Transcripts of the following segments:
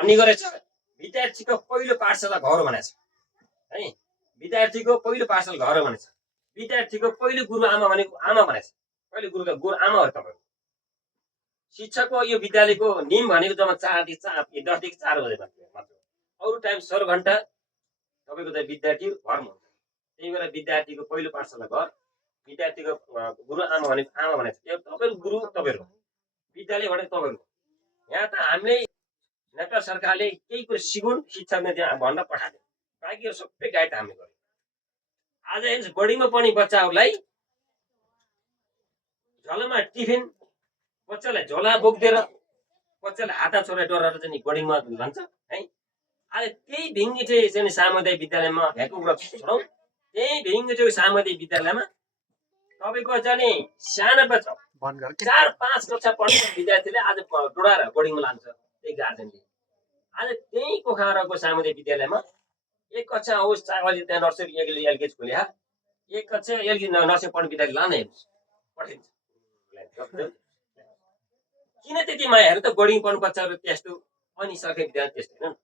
भन्ने गरेछ विद्यार्थीको पहिलो पाठशाला घर भनेछ है विद्यार्थीको पहिलो पाठशाला घर भनेछ विद्यार्थीको पहिलो गुरु आमा भनेको आमा भनेछ पहिलो गुरु आमा हो तपाईको शिक्षकको यो विद्यालयको नियम भनेको जम्मा 4 देखि 10 देखि 4 बजे मात्र अरु टाइम 16 घण्टा तपाईको त विद्यार्थी घरमा हुन्छ त्यही भएर विद्यार्थीको पहिलो पाठशाला घर विद्यार्थीको गुरु आमा भनेको आमा भनेछ त्यो तपाईको गुरु तपाईहरु विद्यालय भनेको तपाईहरु यहाँ त हामीले नेपाल सरकारले केही कुरा सिकुन शिक्षामा त्यहाँ भन्न पठाए बाँकी सबै गाइड हामीले गर्यो आज हेर्नुस् बोर्डिङमा पढ्ने बच्चाहरूलाई झोलामा टिफिन बच्चालाई झोला बोक्देर बच्चालाई हाता छोरा डराएर चाहिँ बोर्डिङमा जान्छ है आज त्यही भिङ्गिटे चाहिँ सामुदायिक विद्यालयमा भएको कुरा छोडौँ त्यही भिङ्गिटे सामुदायिक विद्यालयमा तपाईको चाहिँ सानो बच्चा 4-5 कक्षा पढ्ने विद्यार्थीले आज डराएर बोर्डिङमा लान्छ त्यही गार्जेनले आज त्यही पोखराको सामुदायिक विद्यालयमा एक कक्षा होस् चावली त्यहाँ नर्सरी एलकेजी खोल्या एक कक्षा एलकेजी नर्सरी पढ्ने विद्यार्थी लान हेर्नुहोस् पठाइन्छ किन त्यति मायाहरू त बोर्डिङ पढ्नु बच्चाहरू त्यस्तो अनि सरकारी विद्यालय त्यस्तो हैन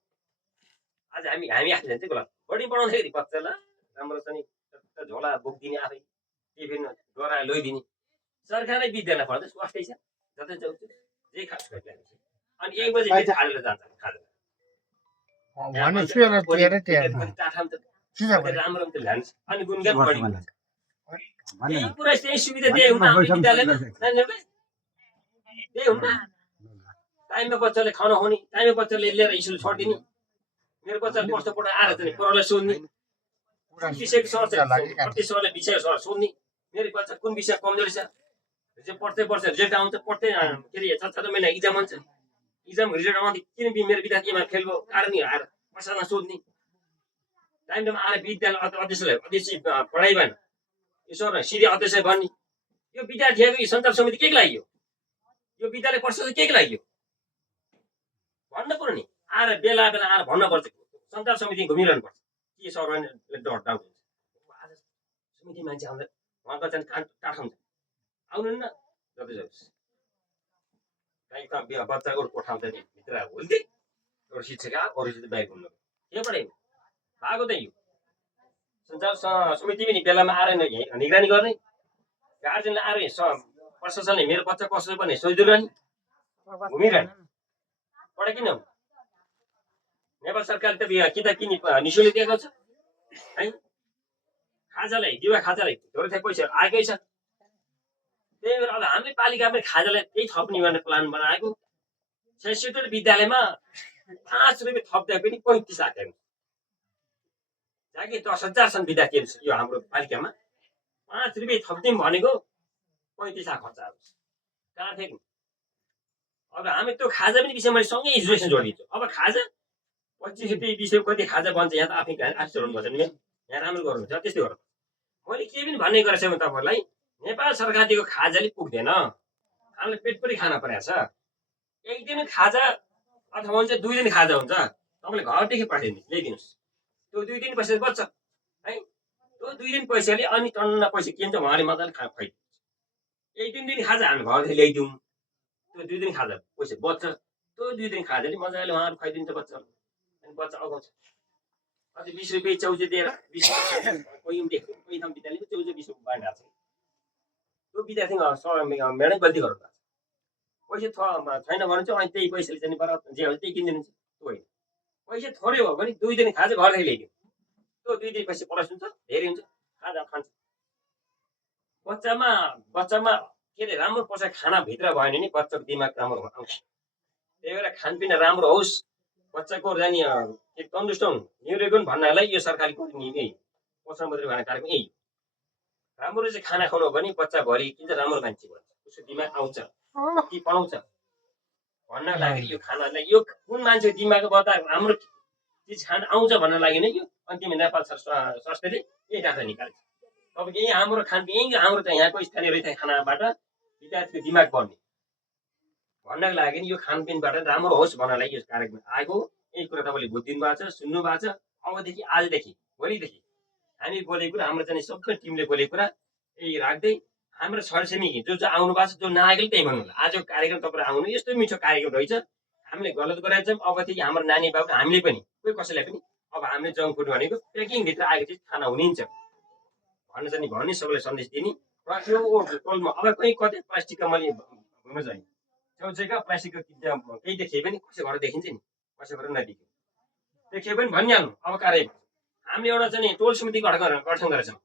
आज हामी आफै जान्छौँ बोला बोर्डिङ पढाउँदाखेरि बच्चालाई राम्रो चाहिँ झोला बोक्दिने आफै टिफिन डोरा लैदिने सरकारी विद्यालय पढ्दा स्वास्थ्य छ जतै जाउँछ जे खास गरिन्छ अनि 1 बजे खालेर जान्छ खाजा भने सुरा तेरे राम्रो त ल्यान्छ अनि गुणगान बढी भने पुरै त्यही सुविधा दिए हुन विद्यालयमा नानीहरुलाई त्यही हुन टाइममा बच्चाले खाना खुवाउने टाइममा बच्चाले लिएर स्कुल छोड्दिने मेरो बच्चाले कस्तो पढ आएर चाहिँ परलाई सोध्ने विषयको सर प्रति सरले विषय सर सोध्ने मेरो बच्चा कुन विषय कमजोरी छ चाहिँ पढ्दै वर्ष रिजल्ट आउँछ पढ्दै के रे 6 महिना एक्जाम हुन्छ एक्जाम रिजल्ट आउँदै किन मेरो विद्यार्थीमा फेल भयो कारण नि आएर प्रश्न सोध्ने टाइममा आएर विद्यालय अध्यक्ष पढाइ भएन यो सर सिधै अध्यक्ष भन्ने यो विद्यार्थीको सञ्चालन समिति के लागि यो विद्यालय प्रशासन के लागि भन्न पर्यो नि आएर बेला आएर भन्न पर्छ सञ्चालन समिति घुमिरहनु पर्छ के सरले डाउट हुन्छ आज समिति मान्छे आउँदा उहाँको चाहिँ काठौँ आउनु न जति जाओस् कहीँ त बच्चा अरू कोठाउँछ नि भित्र हुल्थे एउटा शिक्षक अरूसित बाहिर घुम्नु के पढाइनु भएको त यो सञ्चालन समिति पनि बेलामा आएर निगरानी गर्ने गार्जेनले आएर प्रशासनले मेरो बच्चा कसो पनि सोधिदिरहने घुमिरहने पढा किन नेपाल सरकारले त किताब किनी निशुल्क दिएको छ है खाजालाई दिवा खाजालाई थोरै थोरै पैसा आएकै छ त्यही भएर अब हामीले पालिकामै खाजालाई त्यही थप्ने गर्ने प्लान बनाएको 66 विद्यालयमा 5 रुपियाँ थप्दा पनि 35 आएको जाकी 10,000 सन् विद्यार्थीहरू यो हाम्रो पालिकामा 5 रुपियाँ थप्दिम भनेको 35 खर्च आउँछ कहाँ थियो अब हामी त्यो खाजा पनि विषयमा सँगै एजुकेसन जोडिन्छ अब खाजा 25 रुपियाँ 20 रुपियाँ कति खाजा बन्छ यहाँ त आफै चलाउनु पर्छ नि यहाँ राम्रो गर्नुहुन्छ त्यस्तै गर्नु मैले के पनि भन्ने गरेको छु तपाईहरुलाई नेपाल सरकारको खाजाले पुग्दैन हामीले पेटपुरी खान परेको छ एक दिन खाजा अथवा हुन्छ 2 दिन खाजा हुन्छ तपाईले घरदेखि पठाइदिनु ल्याइदिनुस् त्यो 2 दिन पैसा बच्छ है त्यो 2 दिन पैसाले अनि टन्न पैसा किन्छ उहाँले मजाले खा खुवाइ एक दिन खाजा हामी घरदेखि ल्याइदिउँ त्यो 2 दिन खाजा पैसा बच्छ त्यो 2 दिन खाजाले मजाले उहाँहरु खुवाइदिन्छ बच्चाहरु अनि बच्चा अगाउँछ अझै 20 रुपैयाँ चौजे दिएर 20 कोही पनि देख्नु कोही ठाउँ विद्यालयको चौजे 20 रुपैयाँ बाँडिरहेको छ त्यो विद्यार्थीमा मेडै गल्ती गर्नु पैसा छैन भने चाहिँ अनि त्यही पैसाले चाहिँ बराबर जे हो त्यही किनिदिनु त्यो होइन पैसा थोरै हो भने 2 दिन खाजा घरदेखि ल्याइदिउँ त्यो 2 दिन पैसा प्लस हुन्छ धेरै हुन्छ खाजा खान्छ बच्चामा के रे राम्रो पोषक खाना भित्र भएन नि बच्चाको दिमाग राम्रो आउँछ त्यही भएर खानपिन राम्रो होस् बच्चाको जानी के तन्दुरुस्त हुनु न्युरोगुन भन्नालाई यो सरकारले गर्ने यही पोषण मन्त्री भन्ने कार्यक्रम यही राम्रो चाहिँ खाना खानु भने बच्चा भरि किन राम्रो मान्छे भन्छ उसको दिमाग आउँछ कि पढाउँछ भन्न लागि यो खानालाई यो कुन मान्छेको दिमागबाट राम्रो चिज खान आउँछ भन्न लागि नै यो अन्तिम नेपाल स्वास्थ्यले यही डाटा निकाल्छ तपाईको यही हाम्रो खानपिन यही हाम्रो त यहाँको स्थानीय रहित खानाबाट विद्यार्थीको दिमाग बढ्ने भन्नको लागि यो खानपिनबाट राम्रो होस् भन्नलाई यो कार्यक्रम आएको यही कुरा तपाईले बुझिदिनु भएको छ सुन्नु भएको छ अबदेखि आजदेखि भोलिदेखि हामी बोलेको कुरा हाम्रो चाहिँ सबै टिमले बोलेको कुरा यही राख्दै हाम्रो छरछिमेकी जो आउनु भएको छ जो नआएकोले त्यही भन्नु आजको कार्यक्रम तपाईहरु आउनु यस्तो मिठो कार्यक्रम रहेछ हामीले गलत गरेर चाहिँ अबदेखि हाम्रो नानी बाबु हामीले पनि कोही कसैलाई पनि अब हामीले जङ्क फुड भनेको प्याकिङभित्र आएको चिज खाना हुनिन्छ भन्नु चाहिँ नि भन्ने सबैलाई सन्देश दिने र यो टोलमा अब कहीँ कतै प्लास्टिकका मैले हुन चाहिँ छेउछेउका प्लास्टिकको केही देखिए पनि कसै घर देखिन्छ नि कसै घर नदेखियो देखियो पनि भनिहाल्नु अब कारवाही हामीले एउटा चाहिँ नि टोल समिति गठन गरेका छौँ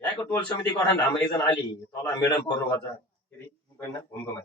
यहाँको टोल समिति गठन हाम्रो एकजना अलि तल म्याडम पर्नुभएको छ के अरे घुमकोमा